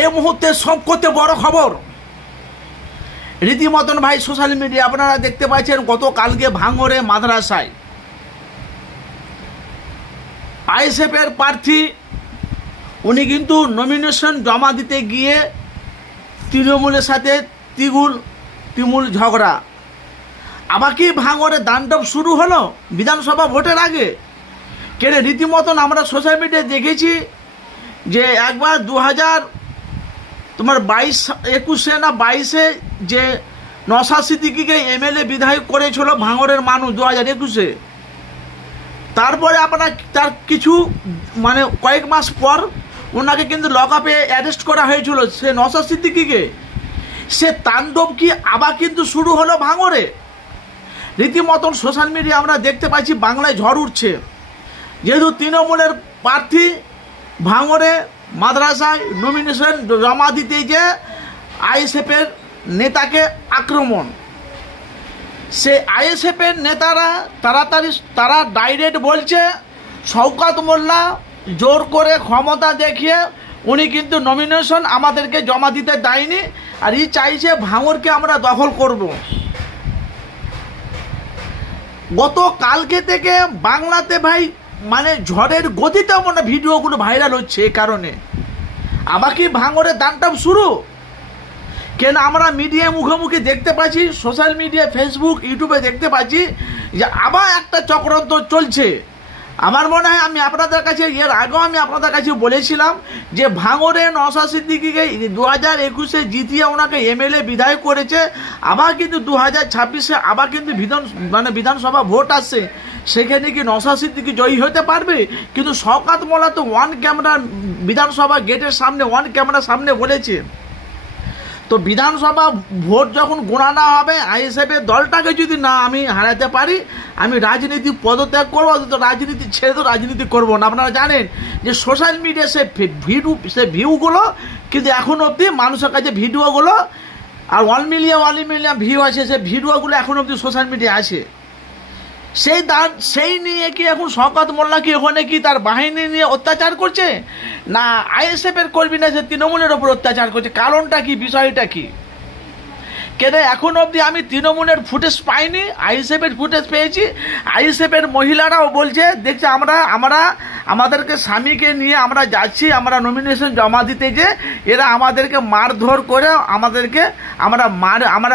এই মুহূর্তে সবচেয়ে বড় খবর রীতিমতন ভাই সোশ্যাল মিডিয়া আপনারা দেখতে পাচ্ছেন গতকালকে ভাঙড়ে মাদ্রাসায় আইএসএফের প্রার্থী উনি কিন্তু নমিনেশন জমা দিতে গিয়ে তৃণমূলের সাথে তিমুল ঝগড়া। আবার কি ভাঙড়ে দান্ডব শুরু হলো বিধানসভা ভোটের আগে কেন রীতিমতন আমরা সোশ্যাল মিডিয়ায় দেখেছি যে একবার 2021 না 22-এ যে নওশাদ সিদ্দিকীকে এমএলএ বিধায়ক করেছিল ভাঙড়ের মানুষ 2021-এ। তারপরে আপনার তার কিছু কয়েক মাস পর ওনাকে কিন্তু লকআপে অ্যারেস্ট করা হয়েছিল সে নওশাদ সিদ্দিকীকে। সে তাণ্ডব কি আবার কিন্তু শুরু হলো ভাঙড়ে। রীতিমতন সোশ্যাল মিডিয়া আমরা দেখতে পাচ্ছি বাংলায় ঝড় উঠছে, যেহেতু তৃণমূলের প্রার্থী ভাঙড়ে মাদ্রাসায় নমিনেশন জমা দিতে যে আইএসএফের নেতাকে আক্রমণ। সে আইএসএফের নেতারা তারা ডাইরেক্ট বলছে শওকত মোল্লা জোর করে ক্ষমতা দেখিয়ে উনি কিন্তু নমিনেশন আমাদেরকে জমা দিতে দেয়নি, আর ই চাইছে ভাঙড়কে আমরা দখল করব। গতকালকে থেকে বাংলাতে ভাই ঝড়ের গতিতে ভিডিওগুলো ভাইরাল হচ্ছে। এই কারণে আবার কি ভাঙড়ে দান্ডব শুরু কেন আমরা মিডিয়া মুখোমুখি দেখতে পাচ্ছি, সোশ্যাল মিডিয়া ফেসবুক ইউটিউবে দেখতে পাচ্ছি যে আবার একটা চক্রান্ত চলছে। আমার মনে হয় আমি আপনাদের কাছে এর আগেও আপনাদের কাছে বলেছিলাম যে ভাঙড়ে নওশাদ সিদ্দিকীকে 2021-এ জিতিয়ে ওনাকে এমএলএ বিধায়ক করেছে। আবার কিন্তু 2026-এ আবার কিন্তু বিধানসভা ভোট আসছে, সেখানে কি নওশাদ সিদ্দিকী জয়ী হতে পারবে? কিন্তু শওকত মোল্লা তো ওয়ান ক্যামেরা বিধানসভা গেটের সামনে ক্যামেরার সামনে বলেছে। তো বিধানসভা ভোট যখন গণনা হবে আইএসএফের দলটাকে যদি না আমি হারাতে পারি আমি রাজনীতি পদত্যাগ করবো, তো রাজনীতি ছেড়ে তো রাজনীতি করবো না। আপনারা জানেন যে সোশ্যাল মিডিয়া সে ভিউগুলো কিন্তু এখন অবধি মানুষের কাছে ভিডিওগুলো আর 1 মিলিয়ন ভিউ আছে, সে ভিডিওগুলো এখন অবধি সোশ্যাল মিডিয়া আছে। সেই নিয়ে কি এখন শওকত মোল্লা কি ওখানে কি তার বাহিনী নিয়ে অত্যাচার করছে, না আইএসএফের কর্মী না সে তৃণমূলের ওপর অত্যাচার করছে? কারণটা কি, বিষয়টা কি? কেন এখন অবধি আমি তৃণমূলের ফুটেজ পাইনি, আইএসএফের ফুটেজ পেয়েছি। আইএসএফের মহিলারাও বলছে দেখছে আমরা আমাদেরকে স্বামীকে নিয়ে আমরা যাচ্ছি, আমরা নমিনেশন জমা দিতে যে এরা আমাদেরকে মারধর করে আমাদেরকে আমরা